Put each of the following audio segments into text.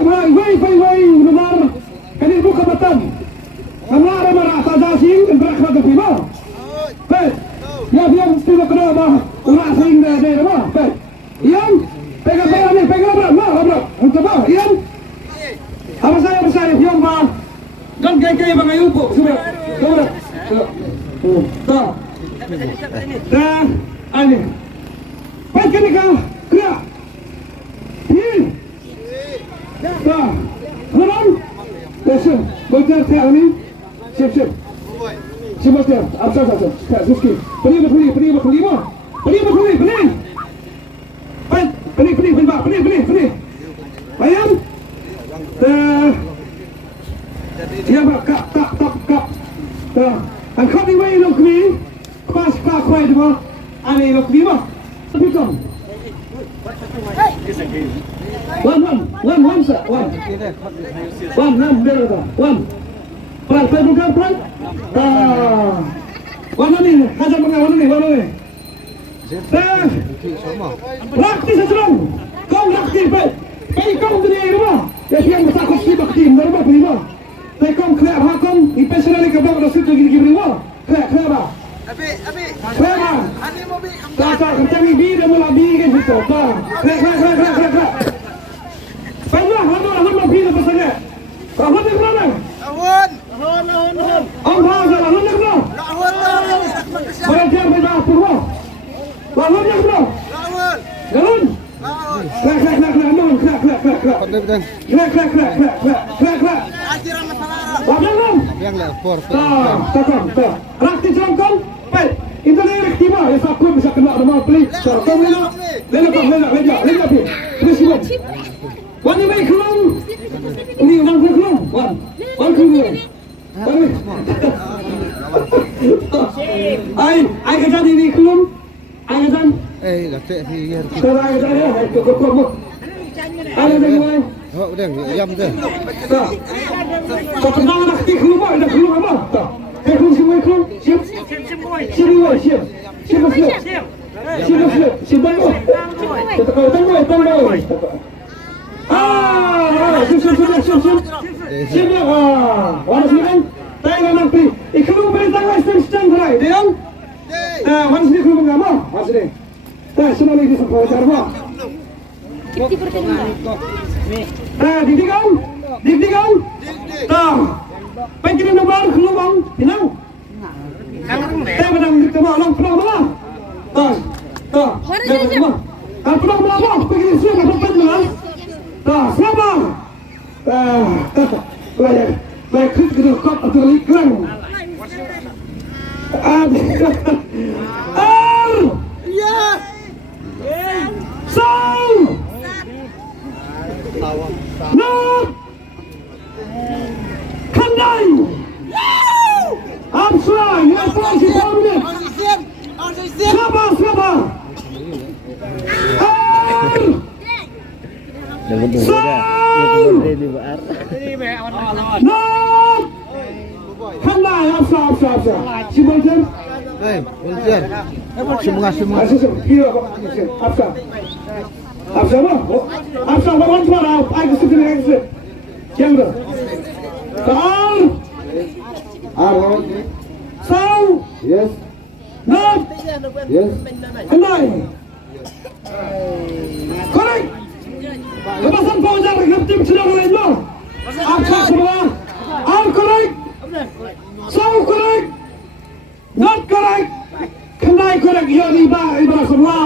Wai benar. Kini buka batan. Kamera ada marah saja sih berak ke prima. Baik. Ya biar mesti kena bah. Ulah sing dah ada bah. Baik. Ian, pegang ni, pegang bro. Untuk bah, Ian. Apa saya yang bah. Dan kaya bang ayu po. Sudah. Dah. Dah. Ani. Baik kini kau. Kena. Ini. Dah. Kurang. Listen. Boleh saya ni. Siap. Siapa dia? Apa? Suski. Pergi. Bayang. Ya pak, kak. Angkat ni bayi nak ni. Pas kuai tu mah. Ane nak ni mah. Tapi kom. One sir. One nam dia tu. One. Pelan bukan pelan. Warna ni, kaca warna ni. Rakti seserang. Kau rakti baik. Baik kau tu ni rumah. Ya siang besar kau si bakti rumah prima. Baik kau kelak hakam. Ipas ni kabang rasul tu gini prima. Kelak apa? Abi. Kelak. Ani mau bi. Tak kencang bi dia mula bi kan situ. Kelak. Baiklah, hamba bi lepas saja. Kau hamba mana? Lahun. Lahun nak bro. Berjam berjam purwa. Lahun nak bro. Lahun. Kelak. Ajiran masalah. Wabang. Yang lah por. Tak. Rakti jangkau. Baik. Itu ni rektima. Ya aku bisa kena nama pelik. Kau lena. Presiden. Wani baik kelong. Ini orang kelong. Wan kelong. Ai kerja di kelong. Ai kerja. Gak thì Kerja ya. Kau. Ada lagi. Oh, udah jam dah. Kau kenal rakti kelong apa? Ada kelong apa? Tak. Kelong semua kelong. Siap. Tangboy. Siap. Warna sini kan? Tengah nanti. Ikhlu beri tangga istri berai. Dia. Warna sini ikhlu mengapa? Warna sini. Semua lagi sekolah cara. Kita bertemu. Dik kau. Tah. Pengen nomor ikhlu bang. Pinang. Saya menang di tengah orang penuh malah. Tah. Kalau penuh malah, pergi siapa dapat malah. Tah, siapa? Baik kita kau atau iklan. Ya. Sang. Nak. Kandai. Absah, ya pasti tahu ni. Siapa? Kandai, absah. Si Boljen. Boljen. Semua. Absah apa? Absah orang suara. Aku sedih. Yang tu. Kau. Sau. Yes. Nak. Yes. Kandai. Correct. Lepasan paujar tim sudah mulai dulu. Absah semua. All correct. Sau correct. Not correct. Kandai correct. Ya iba semua.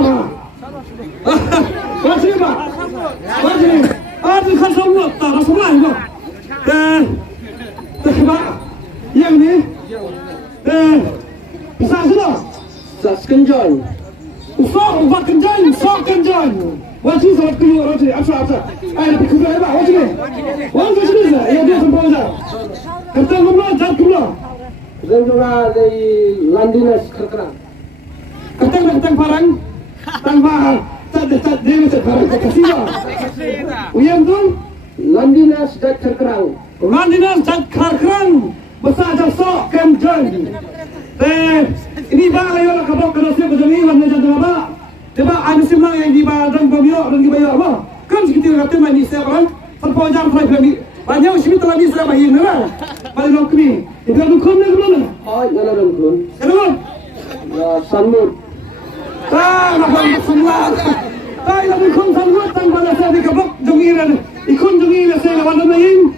Masih ba? Masih. Ada kan semua. Tak semua iba. Yang ni. Bisa sudah. Kenjan. Usah kenjan. Wajib sangat keluar wajib. Absah. Tapi kuda apa? Wajib. Ya dia sempat saja. Kata kumla, jangan kumla. Juga dari Landinas kerana. Ketang parang. Tanpa dia mesti parang kasih. Uyam tu Landinas dan kerang. Besar jasok kenjan. Ini bala yang nak kabok kena siap kerja ni mana jangan apa. Tiba ada semua yang di badan pemiok dan di bayar apa. Kan sekitar kata main di siap kan. sampai jam terakhir kami. Banyak sini telah bisa bahin lah. Balik lok ni. Itu kan dukun ni belum? Oh, ya lah dukun. Kenapa? Ya, samut. Apa semua? Tay lah dukun samut tanpa saya dikabok jongiran. Ikun jongiran saya lawan main.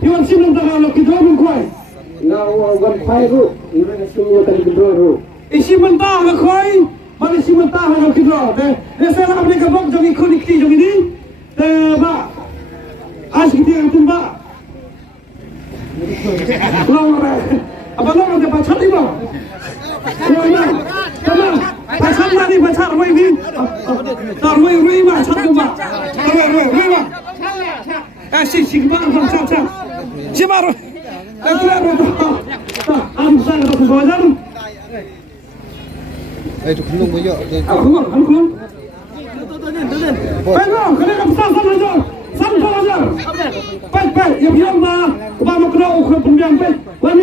Iwan simum tangan lok itu pun kuai. Na wan pai ru. Ini semua tadi kedua ru. Isi mentah lah kuai. Balik isi mentah lok itu. Saya lah dikabok jong ikun ikti jong ini. Ba. Asyik dia yang tumba. Long orang. Apa long orang dapat cat iba? Long mana? Mana? Pacar mana ni pacar Roy ni? Roy mah cat tumba. Roy mah. Si kemana cat. Si baru. Keluar tu. Amsan tu sebajar. Itu kelung banyak. Aku. Baiklah, kena besar sama aja. Sama aja. Baik, yang mah, ubah mau kena ukur pembiang baik. Wan,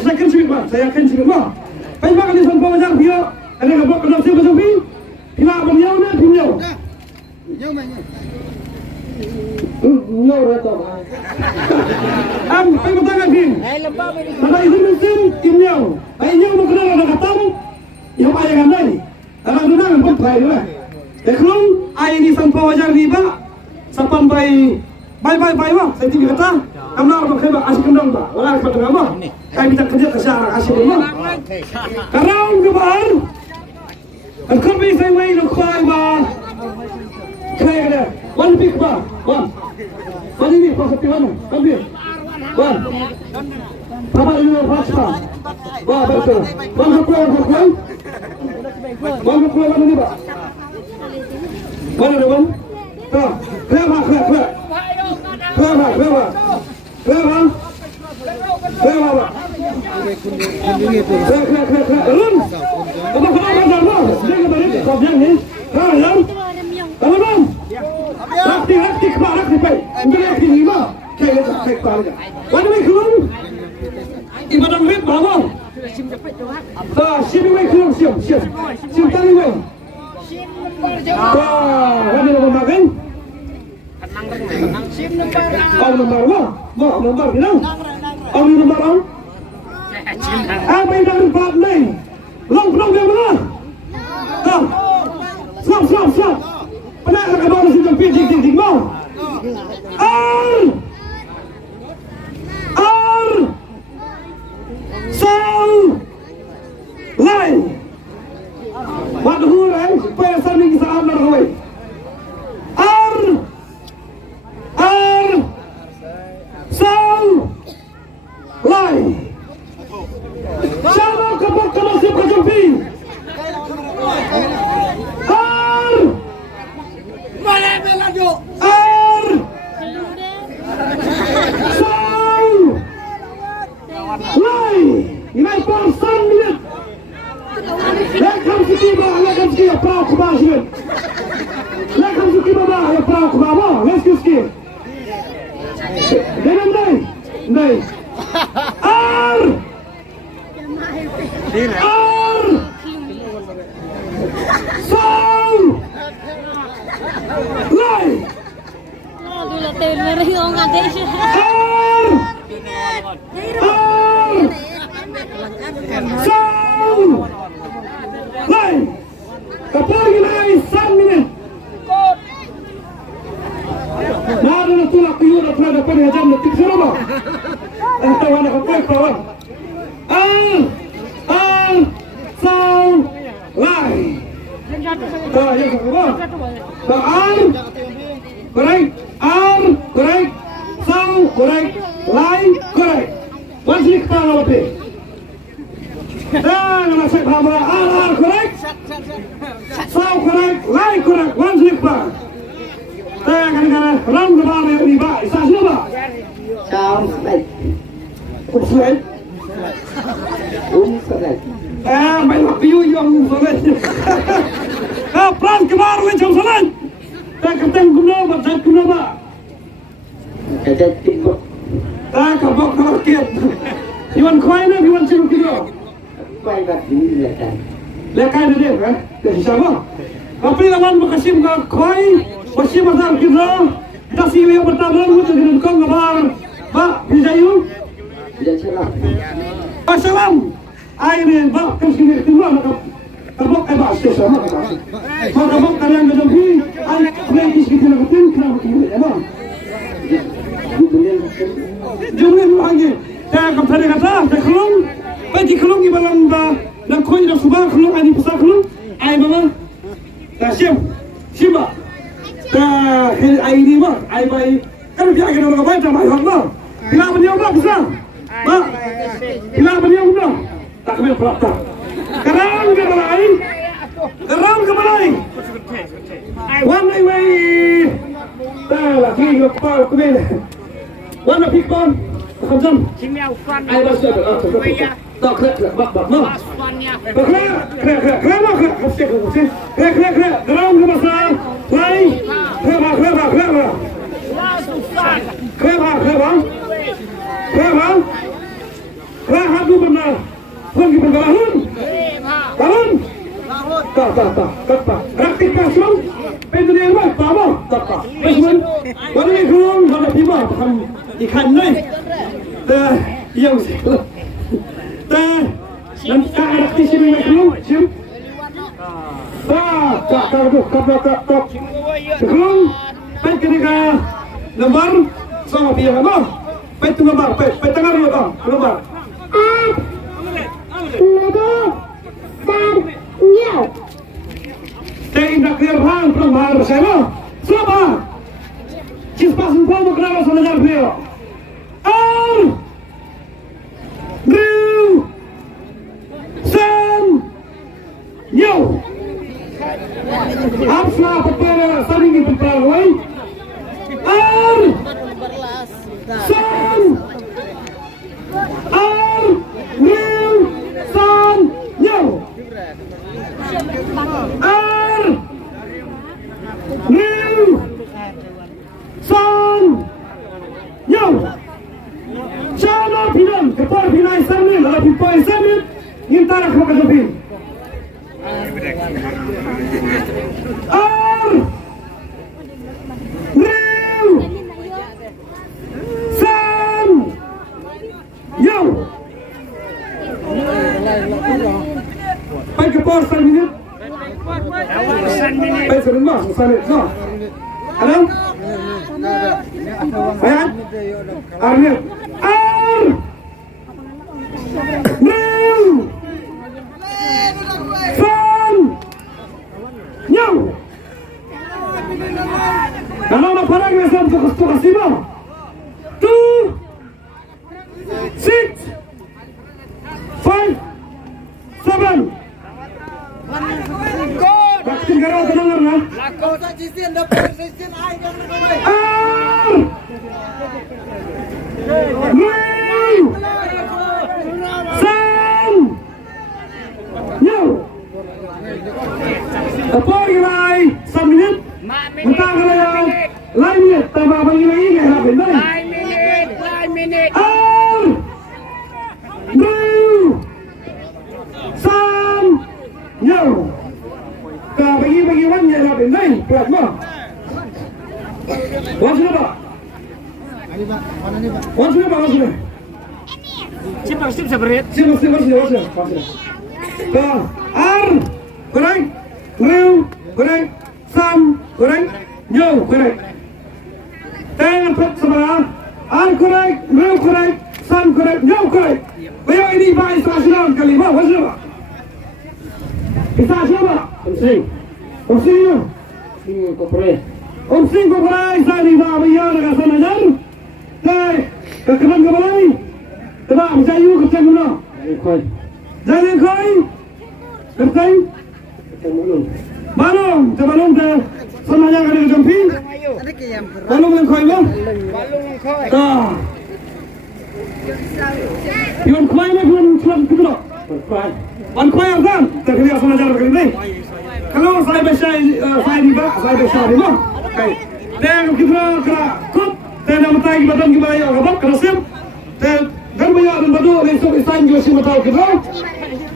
saya akan cakap bah. Baik, bah kali sama aja dia. Ada apa kena siapa siapa? Pila beliau ni, beliau. Nyo rata. Baik betul kan, Bin? Kalau itu mungkin beliau. Baik, yang mau kena ada kata, yang ayah kan ni. Ada tunang pun baik lah. Ekrom, ayah ni sama aja riba. Sampai bye wah saya tinggal kata kamu nak pakai bah asyik kendang bah orang pada apa kami minta kerja kesana asyik bah karang ke bar engkau bisa main lukai bah kaya ada one pick bah one ini kau seperti mana ambil one apa ini pasta wah betul one keluar ini bah mana one Kelapa. Run. Apa kau ada apa? Jangan balik. Kau jangan ni. Run. Run. Rakti kepala rakti. Enggak ni mah. Kayak kepala. Mana ni kelung? Ibadah web bawa. Siapa web kelung siap. Siap tali web. Ada nombor makan? Oh nombor nombor bilang. Oh nombor on? Apa yang dah empat ni? Long yang mana? Stop. Pernah nak bawa si jampi jing mau? Lain. Wat hurai supaya saling sama roy. Lai. Siapa kebok kena siapa jampi? Mana belaju? Lai. Ini persen minit. Lekam sikit perahu kubah sikit. Lekam sikit ya perahu kubah apa? Let's go sikit. Jangan dai. Lai. Dulu teh meri orang ada sih. Lai. Kapag ilay 1 minute. Naro na tulak ko yun at nagapag na dyan na tigsura ba? Ang tawa na kapag tawa. Sound, lai. Yan sa ba? Correct. Correct. Sound, correct. Lai, correct. Once you can lapit. Nasib hamra. Correct. Sound, correct. Lai, correct. Once you can. Kadang-kadang ram ke bawah ni ba? Isa sila ba? Sounds like. Kusuai. Select. May lapiyo yung usulan. Plan ke bawah ni jom salan. Katang kumna ba? Jat kumna ba? Kadat tibok. Kabok rakit. Iwan kuai na, iwan siru kilo. Kuai bat ini lekan. Lekai na din, Kasi siya ba? Tapi naman makasim ka kuai. Pasti mazal kilo. kasih yang pertama untuk dengan kau ngabar Pak Bijayu Ya salah. Assalam air ni Pak kau sini kedua nak kabok Pak stesen mak kabok kalian menjadi air lagi sedikit nak tin kenapa ini apa jumlah lagi dah kembali kata dah kelong bagi kelong di dalam dan kau yang subah kelong ani besar kelong air mana dah siapa dah air ni mak air baik kan dia akan orang baik tak baik mak bila beliau dah besar mak bila beliau dah tak kena pelak kerang ke balai warna way dah lah kiri kepala ke mana warna pikon macam air basah tak kena bak no kena kerang ke besar lain Kerah aku benar. Pergi berbalahun. Balon. Tak. Praktik kasung. Pentu dia apa? Tak. Besman.วันนี้คือเราได้พิมพ์ทำอีกคันเลยแต่ยังแต่นั้นการรักที่ชิมไม่รู้ชิมtak sebelum pen ketika lembar sama pihak apa pen tu lembar pen tengah dulu tak lembar saya indah kerjaan lembar bersama siapa cispa semua berkenal sama jalan beliau Apslah perkara saling diperkawai San Nil San Nil Nil San Nil Sana Pinan Kepala Pinai San Nil Adalah Pipai San Nil Ngintara Kepala Kapin Baik ke pos 1 minit. Baik seremah 1 minit. No. Ada? Baik. Arnya. Kalau nak parang mesam tu kasih mo. 2 6 5 7 Vaksin garau tenang na. Lakota jisin dapat jisin ai kan mereka. Apa lagi? 1 minit. Mentang kalau lain minit tambah bagi lagi ke habis dah. Lain minit. Yo. Kau bagi wan je habis dah. Kelas mah. Wan sudah pak. Wan sudah. Siapa seberat? Siapa. Kau korang. Real korang. Sam korang. Yo korang. Tangan pet sebelah. Korang. Real korang. Sam korang. Yo korang. Beliau ini baik stasiun kelima. Wan sudah. Kita siapa? Om Sing. Om Sing Kopre saya di bawah yang dekat sana jan. Hey, kekeman ke balai? Tebak Jayu kerja guna. Jangan koi. Kerja. Balong ke sana yang ada di jampi. Balong yang koi bang. Yang koi ni pun selam kita. Wan koi apa? Terkena sana jalan begini. Kalau saya besar di bawah, saya besar di bawah. Okay. Dan kita kut, dan nama tadi badan kita yang apa? Kerasem. Dan banyak dan badu besok isan juga sih tahu kita.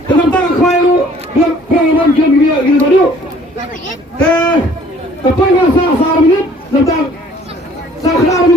Dan nama tadi kau pengalaman kita gini badu. Apa yang saya minit tentang Sekarang